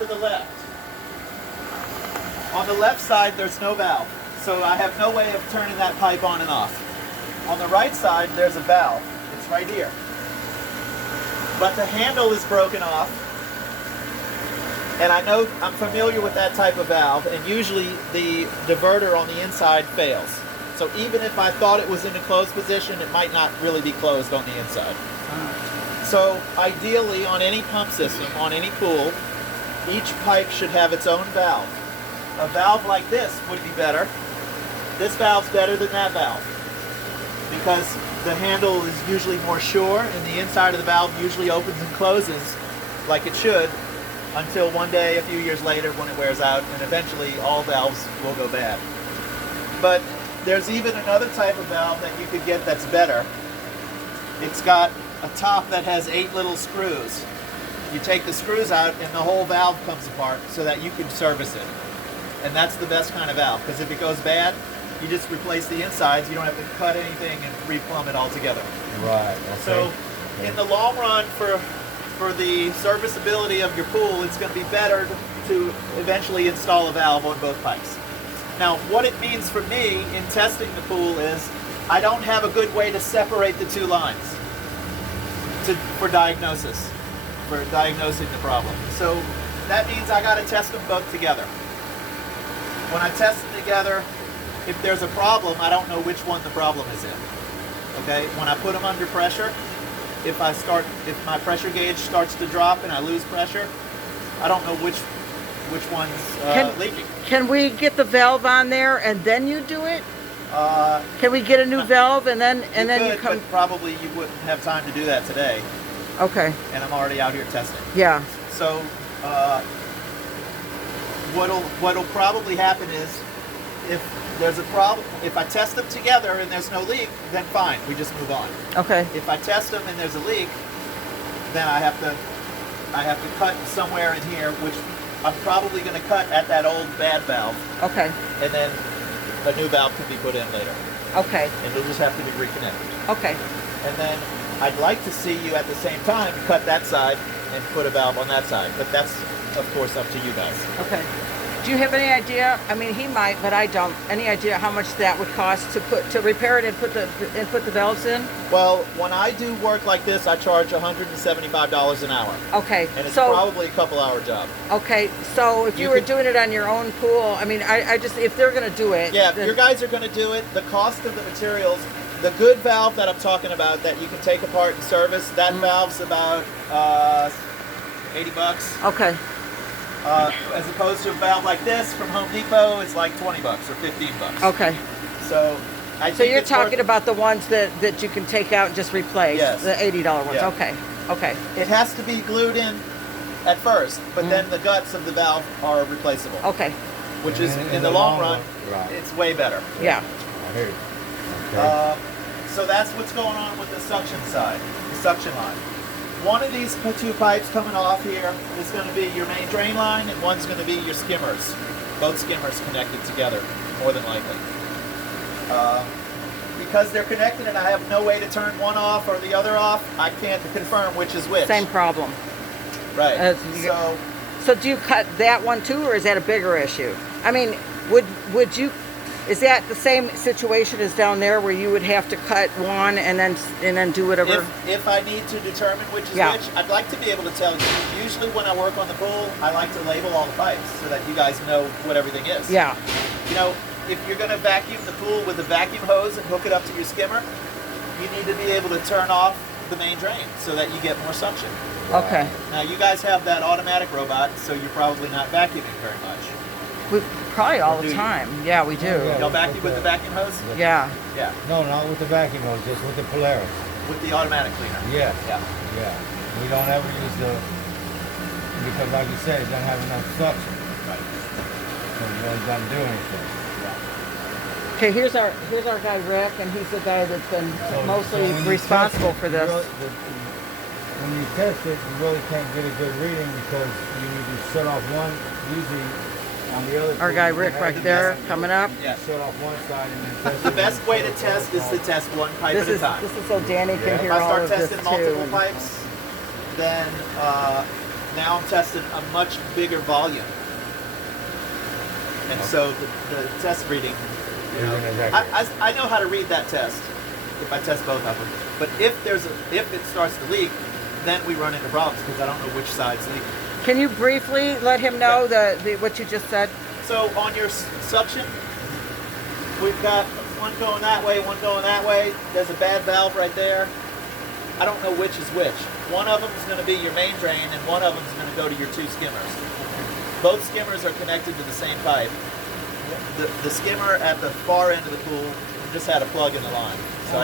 to the left. On the left side, there's no valve, so I have no way of turning that pipe on and off. On the right side, there's a valve. It's right here. But the handle is broken off, and I know I'm familiar with that type of valve, and usually the diverter on the inside fails. So even if I thought it was in a closed position, it might not really be closed on the inside. So ideally, on any pump system, on any pool, each pipe should have its own valve. A valve like this would be better. This valve's better than that valve because the handle is usually more sure, and the inside of the valve usually opens and closes like it should until one day, a few years later, when it wears out, and eventually all valves will go bad. But there's even another type of valve that you could get that's better. It's got a top that has 8 little screws. You take the screws out and the whole valve comes apart so that you can service it. And that's the best kind of valve, because if it goes bad, you just replace the insides. You don't have to cut anything and replumb it all together. Right. Okay. So in the long run, for the serviceability of your pool, it's going to be better to eventually install a valve on both pipes. Now, what it means for me in testing the pool is I don't have a good way to separate the two lines for diagnosis, for diagnosing the problem. So that means I got to test them both together. When I test them together, if there's a problem, I don't know which one the problem is in. Okay? When I put them under pressure, if my pressure gauge starts to drop and I lose pressure, I don't know which one's leaking. Can we get the valve on there and then you do it? Can we get a new valve and then you come? But probably you wouldn't have time to do that today. Okay. And I'm already out here testing. Yeah. So what'll probably happen is if there's a problem, if I test them together and there's no leak, then fine, we just move on. Okay. If I test them and there's a leak, then I have to cut somewhere in here, which I'm probably going to cut at that old bad valve. Okay. And then a new valve can be put in later. Okay. And it'll just have to be reconnected. Okay. And then I'd like to see you at the same time cut that side and put a valve on that side. But that's, of course, up to you guys. Okay. Do you have any idea? I mean, he might, but I don't. Any idea how much that would cost to repair it and put the valves in? Well, when I do work like this, I charge $175 an hour. Okay. And it's probably a couple-hour job. Okay. So if you were doing it on your own pool, I mean, I just, if they're going to do it. Yeah, if your guys are going to do it, the cost of the materials, the good valve that I'm talking about that you can take apart and service, that valve's about $80. Okay. As opposed to a valve like this from Home Depot, it's like $20 or $15. Okay. So I think so you're talking about the ones that you can take out and just replace. Yes. The $80 ones. Yeah. Okay. Okay. It has to be glued in at first, but then the guts of the valve are replaceable. Okay. Which is in the long run, right. It's way better. Yeah. I hear you. Okay. So that's what's going on with the suction side, the suction line. One of these two pipes coming off here is going to be your main drain line, and one's going to be your skimmers. Both skimmers connected together, more than likely. Because they're connected and I have no way to turn one off or the other off, I can't confirm which is which. Same problem. Right. So do you cut that one too, or is that a bigger issue? I mean, would you? Is that the same situation as down there, where you would have to cut one and then do whatever? If I need to determine which is which, I'd like to be able to tell you. Usually when I work on the pool, I like to label all the pipes so that you guys know what everything is. Yeah. You know, if you're going to vacuum the pool with a vacuum hose and hook it up to your skimmer, you need to be able to turn off the main drain so that you get more suction. Okay. Now you guys have that automatic robot, so you're probably not vacuuming very much. We probably all the time. Yeah, we do. Yeah. Y'all vacuum with the vacuum hose? Yeah. Yeah. No, not with the vacuum hose, just with the Polaris. With the automatic cleaner? Yeah. Yeah. Yeah. We don't ever use because like you said, it doesn't have enough suction. Right. So it really doesn't do anything. Okay, here's our guy Rick, and he's the guy that's been mostly when you responsible test for it, this. When you test it, you really can't get a good reading because you need to shut off one, usually on the other. Our guy Rick right there coming up. Yeah. Shut off one side and then test The best way to test is to test one pipe at a time. This is so Danny can If hear I all start of this testing too. multiple pipes, then now I'm testing a much bigger volume. And so the test reading, you know, I know how to read that test if I test both of them. But if it starts to leak, then we run into problems because I don't know which side's leaking. Can you briefly let him know what you just said? So on your suction, we've got one going that way, one going that way. There's a bad valve right there. I don't know which is which. One of them is going to be your main drain, and one of them is going to go to your two skimmers. Both skimmers are connected to the same pipe. The skimmer at the far end of the pool just had a plug in the line. So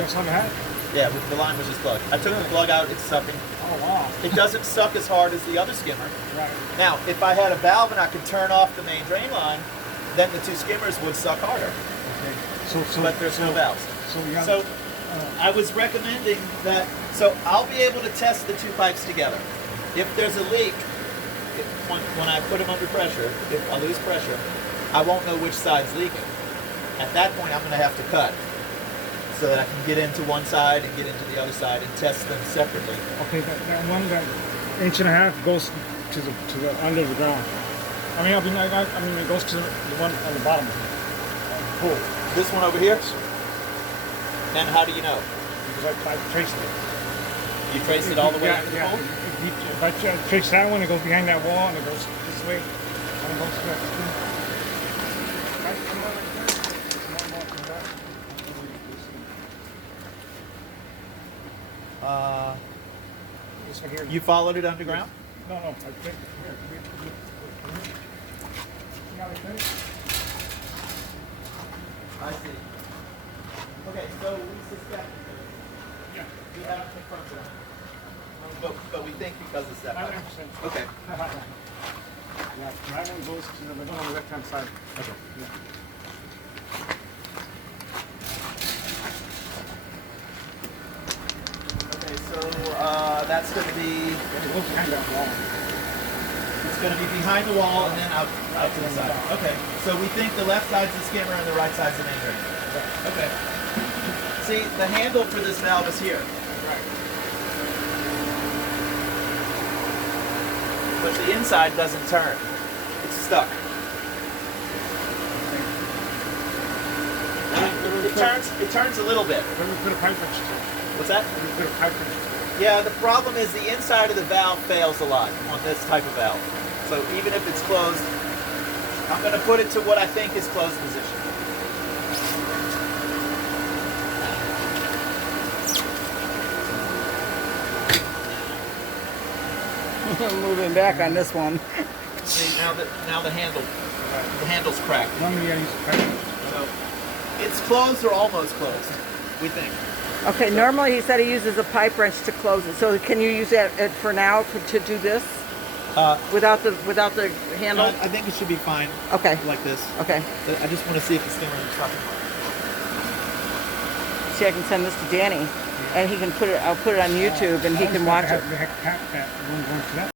yeah, the line was just plugged. I took the plug out, it's sucking. Oh, wow. It doesn't suck as hard as the other skimmer. Right. Now, if I had a valve and I could turn off the main drain line, then the two skimmers would suck harder. Okay. But there's no valves. So I was recommending that, so I'll be able to test the two pipes together. If there's a leak, when I put them under pressure, if I lose pressure, I won't know which side's leaking. At that point, I'm going to have to cut so that I can get into one side and get into the other side and test them separately. okay, that one, that inch and a half goes to the under the ground. I mean, it goes to the one on the bottom. Pool. This one over here? And how do you know? Because I traced it. You traced it all the way into the pool? If I trace that one, it goes behind that wall and it goes this way. And it goes to that. Right, come on, right there. One more from that. This one here. You followed it underground? No, I think here. You got it there? I see. Okay, so we suspect Yeah. we haven't confirmed it. But we think because it's that pipe. 99%. Okay. Yeah, that one goes to the one on the left-hand side. Okay. Yeah. Okay, so that's going to be, It goes behind that wall. it's going to be behind the wall and then out to the side. Okay, so we think the left side's the skimmer and the right side's the main drain. Okay. See, the handle for this valve is here, Right. but the inside doesn't turn. It's stuck. It turns a little bit. Then we put a pipe wrench to it. What's that? Then we put a pipe wrench to it. Yeah, the problem is the inside of the valve fails a lot on this type of valve. So even if it's closed, I'm going to put it to what I think is closed position. Moving back on this one. See, now the handle's cracked. Normally I use a pipe wrench. So it's closed or almost closed, we think. Okay, normally he said he uses a pipe wrench to close it. So can you use that for now to do this without the handle? I think it should be fine Okay. like this. Okay. I just want to see if the skimmer is sucking. See, I can send this to Danny, and he can put it. I'll put it on YouTube, and he can watch it. They have that one going to that.